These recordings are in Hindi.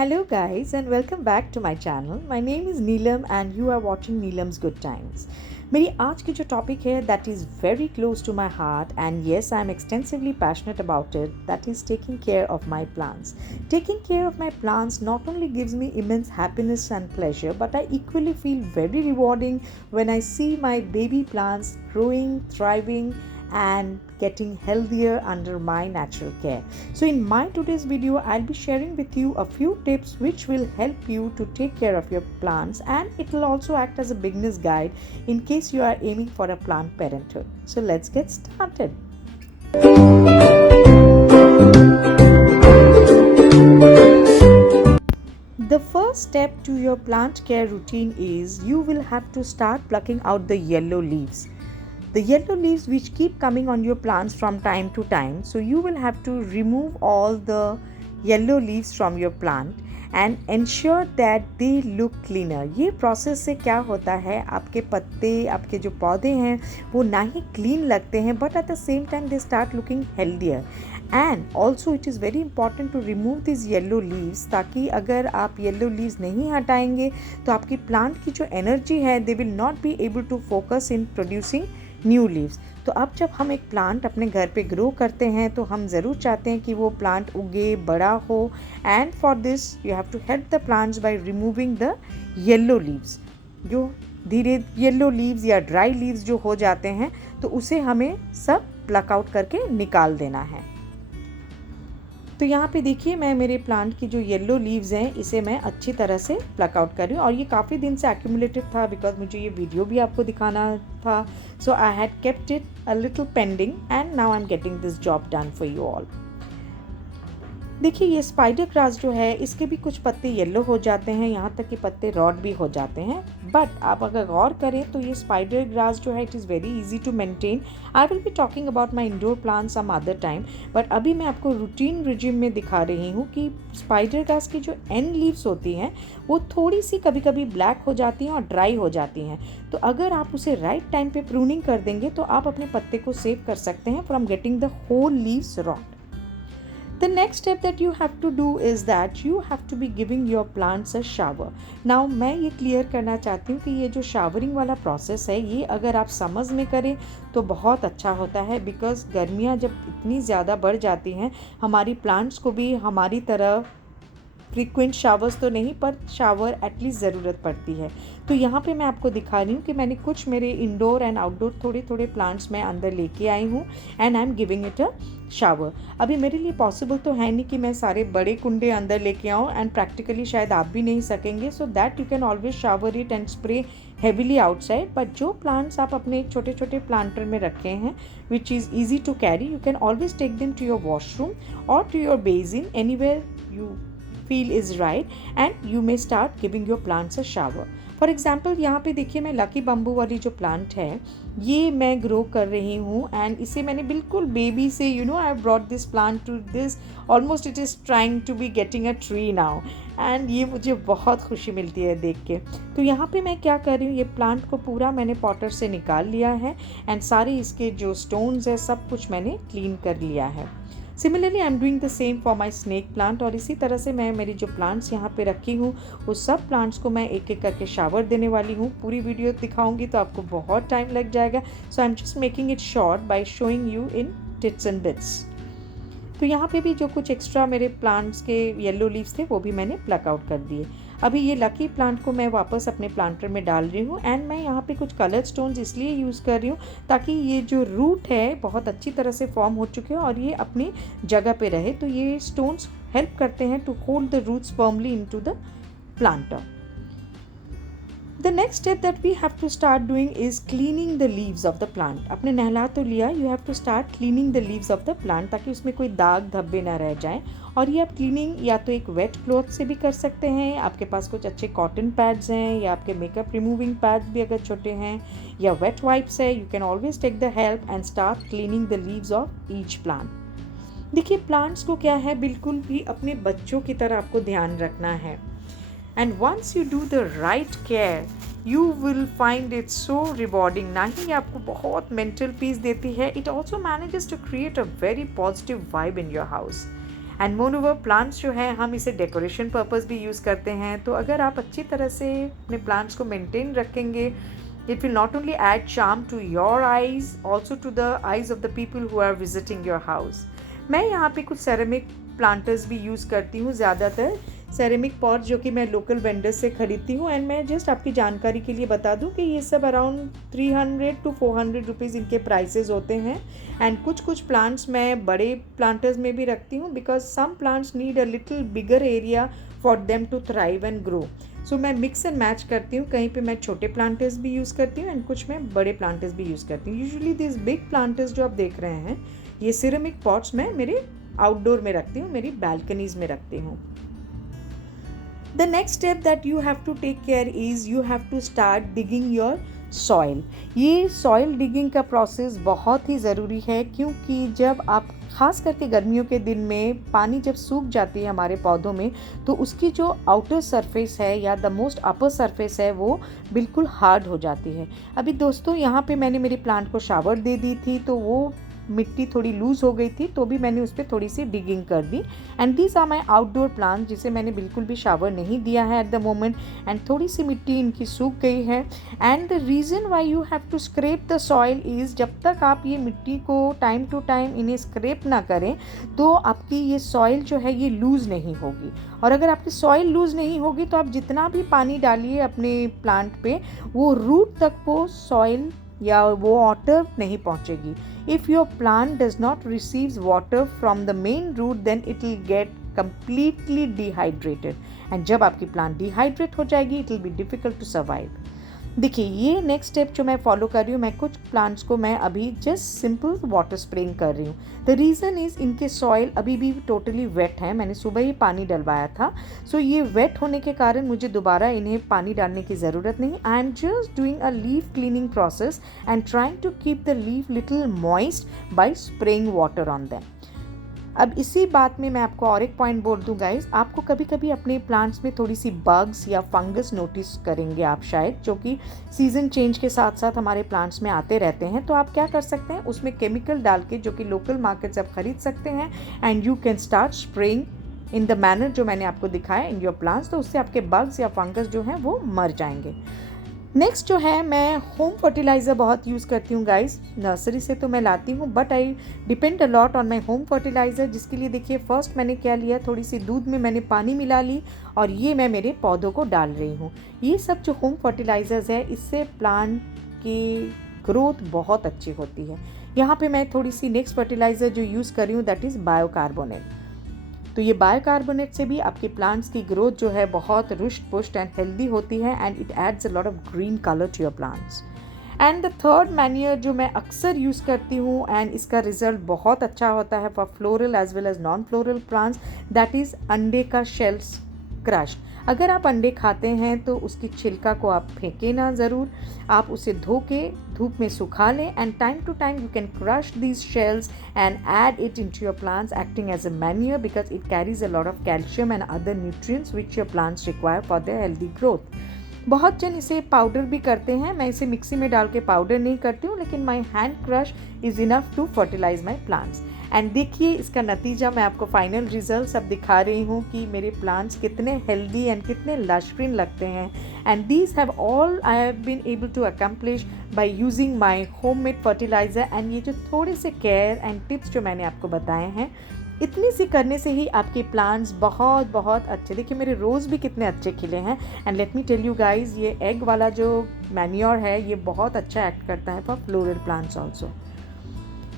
Hello guys and welcome back to my channel. My name is Neelam and you are watching Neelam's Good Times. मेरी आज की जो टॉपिक है that is very close to my heart and yes I am extensively passionate about it, that is taking care of my plants. Taking care of my plants not only gives me immense happiness and pleasure but I equally feel very rewarding when I see my baby plants growing, thriving and getting healthier under my natural care. So in my today's video I'll be sharing with you a few tips which will help you to take care of your plants and it will also act as a beginner's guide in case you are aiming for a plant parenthood. So let's get started. The first step to your plant care routine is you will have to start plucking out the yellow leaves. The yellow leaves which keep coming on your plants from time to time, so you will have to remove all the yellow leaves from your plant and ensure that they look cleaner. ये प्रोसेस से क्या होता है, आपके पत्ते, आपके जो पौधे हैं वो ना ही क्लीन लगते हैं but at the same time they start looking healthier. And also it is very important to remove these yellow leaves ताकि अगर आप yellow leaves नहीं हटाएंगे तो आपकी प्लांट की जो एनर्जी है they will not be able to focus in producing new leaves. तो अब जब हम एक प्लांट अपने घर पे ग्रो करते हैं तो हम ज़रूर चाहते हैं कि वो प्लांट उगे, बड़ा हो and for this you have to help the plants by removing the yellow leaves. जो धीरे येलो लीव्स या ड्राई लीव्स जो हो जाते हैं तो उसे हमें सब प्लक आउट करके निकाल देना है. तो यहाँ पे देखिए मैं मेरे प्लांट की जो येलो लीव्स हैं इसे मैं अच्छी तरह से प्लक आउट कर रही हूँ और ये काफ़ी दिन से एक्यूमुलेटेड था बिकॉज मुझे ये वीडियो भी आपको दिखाना था. So I had kept it a little pending and now I am getting this job done for you all. देखिए ये स्पाइडर ग्रास जो है इसके भी कुछ पत्ते येलो हो जाते हैं, यहाँ तक कि पत्ते रॉड भी हो जाते हैं. बट आप अगर गौर करें तो ये स्पाइडर ग्रास जो है it is very easy to maintain. I will be talking about my indoor plant some other time but अभी मैं आपको रूटीन रिजिम में दिखा रही हूँ कि स्पाइडर ग्रास की जो एंड लीव्स होती हैं वो थोड़ी सी कभी कभी ब्लैक हो जाती हैं और ड्राई हो जाती हैं. तो अगर आप उसे राइट टाइम पे प्रूनिंग कर देंगे तो आप अपने पत्ते को सेव कर सकते हैं from getting the whole leaves rot. The next step that you have to do is that you have to be giving your plants a shower. Now मैं ये क्लियर करना चाहती हूँ कि ये जो शावरिंग वाला प्रोसेस है ये अगर आप समर्स में करें तो बहुत अच्छा होता है बिकॉज गर्मियाँ जब इतनी ज़्यादा बढ़ जाती हैं हमारी प्लांट्स को भी हमारी तरह फ्रीक्वेंट शावर्स तो नहीं पर शावर एटलीस्ट ज़रूरत पड़ती है. तो यहाँ पे मैं आपको दिखा रही हूँ कि मैंने कुछ मेरे इंडोर एंड आउटडोर थोड़े थोड़े प्लांट्स मैं अंदर लेके आई हूँ and I am giving it a shower. अभी मेरे लिए पॉसिबल तो है नहीं कि मैं सारे बड़े कुंडे अंदर लेके आऊँ एंड प्रैक्टिकली शायद आप भी नहीं सकेंगे. So that you can always shower it and spray heavily outside. But जो प्लांट्स आप अपने छोटे छोटे प्लांटर में रखे हैं which is easy to carry you can always take them to your washroom और to your basin anywhere you feel is right and you may start giving your plants a shower. For example यहाँ पे देखिए मैं लकी बम्बू वाली जो प्लांट है ये मैं ग्रो कर रही हूँ एंड इसे मैंने बिल्कुल बेबी से you know I brought this plant to this almost it is trying to be getting a tree now and ये मुझे बहुत खुशी मिलती है देख के. तो यहाँ पे मैं क्या कर रही हूँ ये प्लांट को पूरा मैंने पॉटर से निकाल लिया है एंड सारे इसके जो स्टोन्स है सब कुछ मैंने क्लीन कर लिया है. Similarly I am doing the same for my snake plant और इसी तरह से मैं मेरी जो प्लांट्स यहाँ पे रखी हूँ उस सब प्लांट्स को मैं एक एक करके शावर देने वाली हूँ. पूरी वीडियो दिखाऊंगी तो आपको बहुत टाइम लग जाएगा so I am just making it short by showing you in tits and bits. तो यहाँ पे भी जो कुछ एक्स्ट्रा मेरे प्लांट्स के येलो लीव्स थे वो भी मैंने प्लक आउट कर दिए. अभी ये लकी प्लांट को मैं वापस अपने प्लांटर में डाल रही हूँ एंड मैं यहाँ पे कुछ कलर स्टोन्स इसलिए यूज़ कर रही हूँ ताकि ये जो रूट है बहुत अच्छी तरह से फॉर्म हो चुके हैं और ये अपनी जगह पे रहे. तो ये स्टोन्स हेल्प करते हैं to hold the roots firmly into the planter. The next step that we have to start doing is cleaning the leaves of the plant. आपने नहला तो लिया, you have to start cleaning the leaves of the plant ताकि उसमें कोई दाग धब्बे ना रह जाएं. और ये आप क्लीनिंग या तो एक वेट क्लॉथ से भी कर सकते हैं, आपके पास कुछ अच्छे कॉटन पैड्स हैं या आपके मेकअप रिमूविंग पैड्स भी अगर छोटे हैं या वेट वाइप्स है, you can always take the help and start cleaning the leaves of each plant. देखिए प्लांट्स को क्या है बिल्कुल भी अपने बच्चों की तरह आपको ध्यान रखना है. And once you do the right care, you will find it so rewarding. ना ही आपको बहुत mental peace देती है, it also manages to create a very positive vibe in your house. And moreover plants जो हैं हम इसे डेकोरेशन पर्पस भी यूज़ करते हैं। तो अगर आप अच्छी तरह से अपने प्लांट्स को मेंटेन रखेंगे, it will not only add charm to your eyes, also to the eyes of the people who are visiting your house. मैं यहाँ पे कुछ सेरेमिक प्लांटर्स भी यूज़ करती हूँ, ज़्यादातर सेरेमिक पॉट जो कि मैं लोकल वेंडर्स से ख़रीदती हूँ। एंड मैं जस्ट आपकी जानकारी के लिए बता दूँ कि ये सब अराउंड 300 to 400 रुपीज़ इनके प्राइसेस होते हैं। एंड कुछ प्लांट्स मैं बड़े प्लांटर्स में भी रखती हूँ, because some plants need a little bigger area for them to thrive and grow. So मैं मिक्स एंड मैच करती हूँ, कहीं पे मैं छोटे प्लांटर्स भी यूज़ करती हूँ एंड कुछ मैं बड़े प्लांटर्स भी यूज़ करती हूँ। यूजुअली दिस बिग प्लांटर्स जो आप देख रहे हैं, ये सिरेमिक पॉट्स मैं मेरे आउटडोर में रखती हूँ, मेरी बैल्कनीज में रखती हूँ। The next step that you have to take care is you have to start digging your soil. ये सॉइल डिगिंग का प्रोसेस बहुत ही ज़रूरी है, क्योंकि जब आप ख़ास करके गर्मियों के दिन में पानी जब सूख जाती है हमारे पौधों में, तो उसकी जो आउटर सरफेस है या द मोस्ट अपर सरफेस है वो बिल्कुल हार्ड हो जाती है। अभी दोस्तों यहाँ पे मैंने मेरे प्लांट को शावर दे दी थी, तो वो मिट्टी थोड़ी लूज़ हो गई थी, तो भी मैंने उस पर थोड़ी सी डिगिंग कर दी। And these are my outdoor plant जिसे मैंने बिल्कुल भी शावर नहीं दिया है एट द मोमेंट, एंड थोड़ी सी मिट्टी इनकी सूख गई है। And the reason why you have to scrape the soil is, जब तक आप ये मिट्टी को टाइम टू टाइम इन्हें स्क्रेप ना करें तो आपकी ये सॉइल जो है ये लूज़ नहीं होगी। और अगर आपकी सॉइल लूज़ नहीं होगी तो आप जितना भी पानी डालिए अपने प्लांट पे, वो रूट तक वो सॉइल या वो वाटर नहीं पहुंचेगी। If your plant does not receive water from the main root, then it will get completely dehydrated. And जब आपकी plant dehydrate हो जाएगी, it will be difficult to survive. देखिए ये नेक्स्ट स्टेप जो मैं फॉलो कर रही हूँ, मैं कुछ प्लांट्स को मैं अभी जस्ट सिंपल वाटर स्प्रेइंग कर रही हूँ। द रीज़न इज़ इनके सॉइल अभी भी टोटली वेट है, मैंने सुबह ही पानी डलवाया था। सो ये वेट होने के कारण मुझे दोबारा इन्हें पानी डालने की ज़रूरत नहीं। I am just doing a leaf cleaning process and trying to keep the leaf little moist by spraying water on them. अब इसी बात में मैं आपको और एक पॉइंट बोल दूं गाइज, आपको कभी कभी अपने प्लांट्स में थोड़ी सी बग्स या फंगस नोटिस करेंगे आप शायद, जो कि सीज़न चेंज के साथ साथ हमारे प्लांट्स में आते रहते हैं। तो आप क्या कर सकते हैं, उसमें केमिकल डाल के, जो कि लोकल मार्केट से आप खरीद सकते हैं, and you can start spraying in the manner जो मैंने आपको दिखाया इन योर प्लांट्स। तो उससे आपके बग्स या फंगस जो हैं वो मर जाएंगे। नेक्स्ट जो है, मैं होम फर्टिलाइज़र बहुत यूज़ करती हूँ गाइस। नर्सरी से तो मैं लाती हूँ, but I depend a lot on my home fertiliser, जिसके लिए देखिए फर्स्ट मैंने क्या लिया, थोड़ी सी दूध में मैंने पानी मिला ली और ये मैं मेरे पौधों को डाल रही हूँ। ये सब जो होम फर्टिलाइज़र्स है, इससे प्लांट की ग्रोथ बहुत अच्छी होती है। यहाँ पे मैं थोड़ी सी नेक्स्ट फर्टिलाइज़र जो यूज़ कर रही हूँ, दैट इज़ बायोकार्बोनेट। तो ये बायोकार्बोनेट से भी आपके प्लांट्स की ग्रोथ जो है बहुत रुष्ट पुष्ट एंड हेल्दी होती है, and it adds a lot of green colour to your plants. And the third manure जो मैं अक्सर यूज़ करती हूँ एंड इसका रिजल्ट बहुत अच्छा होता है for floral as well as non floral plants, that is अंडे का शेल्स क्रश। अगर आप अंडे खाते हैं तो उसकी छिलका को आप फेंकें ना ज़रूर, आप उसे धो के धूप में सुखा लें, and time to time you can crush these shells and add it into your plants acting as a manure, because it carries a lot of calcium and other nutrients which your plants require for their healthy growth. बहुत जन इसे पाउडर भी करते हैं, मैं इसे मिक्सी में डाल के पाउडर नहीं करती हूँ, लेकिन my hand crush is enough to fertilize my plants. And देखिए इसका नतीजा, मैं आपको फाइनल रिजल्ट अब दिखा रही हूँ कि मेरे प्लांट्स कितने हेल्दी एंड कितने लश ग्रीन लगते हैं। And these have all I have been able to accomplish by using my homemade fertilizer. And ये जो थोड़े से केयर एंड टिप्स जो मैंने आपको बताए हैं, इतनी सी करने से ही आपके प्लांट्स बहुत बहुत अच्छे, देखिए मेरे रोज़ भी कितने अच्छे खिले हैं। And let me tell you guys, ये एग वाला जो मैन्योर है ये बहुत अच्छा एक्ट करता है for floral plants also.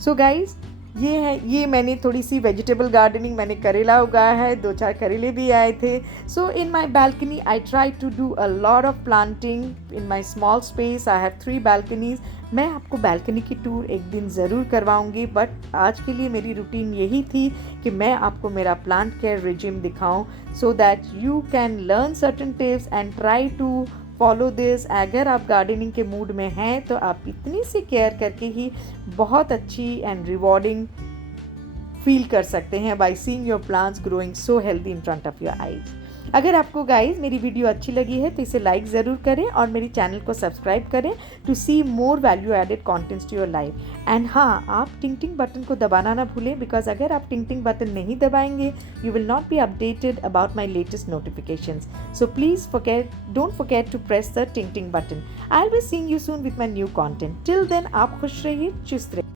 So guys ये है, ये मैंने थोड़ी सी वेजिटेबल गार्डनिंग, मैंने करेला उगाया है, 2-4 करेले भी आए थे। So in my balcony I try to do a lot of planting in my small space. I have 3 balconies. मैं आपको बैल्कनी की टूर एक दिन ज़रूर करवाऊंगी, बट आज के लिए मेरी रूटीन यही थी कि मैं आपको मेरा प्लांट केयर रिजिम दिखाऊं, so that you can learn certain tips and try to follow this. अगर आप गार्डनिंग के मूड में हैं तो आप इतनी सी केयर करके ही बहुत अच्छी एंड रिवॉर्डिंग फील कर सकते हैं by seeing your plants growing so healthy in front of your eyes. अगर आपको गाइज मेरी वीडियो अच्छी लगी है तो इसे लाइक ज़रूर करें और मेरी चैनल को सब्सक्राइब करें to see more value added contents to your life. And हाँ, आप टिंग टिंग बटन को दबाना ना भूलें, बिकॉज अगर आप टिंग टिंग बटन नहीं दबाएंगे you will not be updated about my latest notifications. So please don't forget to press the टिंग टिंग button. I will be seeing you soon with my new content. Till then आप खुश रहिए, चुस्त रहिए।